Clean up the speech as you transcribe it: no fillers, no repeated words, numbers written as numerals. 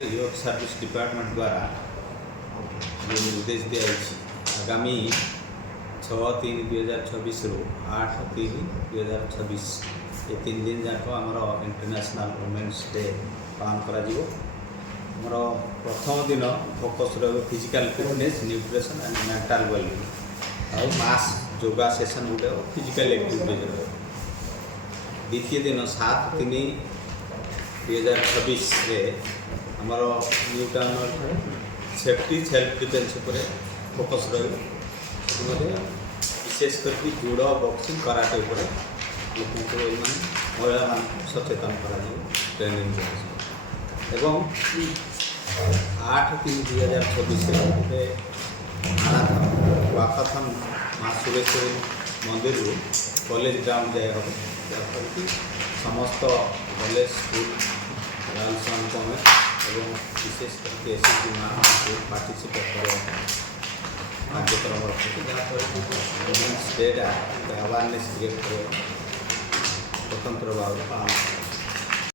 योग service department द्वारा जो निर्देश दिया आगामी 6/3/2026 रु 8/3/2026 ये 3 दिन जाक आमर इंटरनेशनल वुमेन्स डे पालन कर प्रथम दिन फोकस रहा physical fitness nutrition and mental wellbeing और मास योगा सेशन गोटे फिजिकल एक्टिविटीज रहा। द्वितीय दिन 7/3/2026 आमर new town safety self defence पर फोकस रही विशेष करके जुड़ो बॉक्सिंग कराटे उपर लोक महिला मान सचेतन कर ट्रेनिंग एवं 8/3/2026 गोटे माराथन वाकाथन माँ सुरेश्वरी मंदिर कॉलेज ग्राउंड जाए हम जहाँफल कि समस्त कॉलेज स्कूल गर्ल्स में एवं विशेष करके एसएचजी माँ पार्टिसिपेट कर कार्यक्रम रखी जहाँफल कि वुमेन्स डे अवेयरनेस क्रिएट कर स्वतंत्र भाव पालन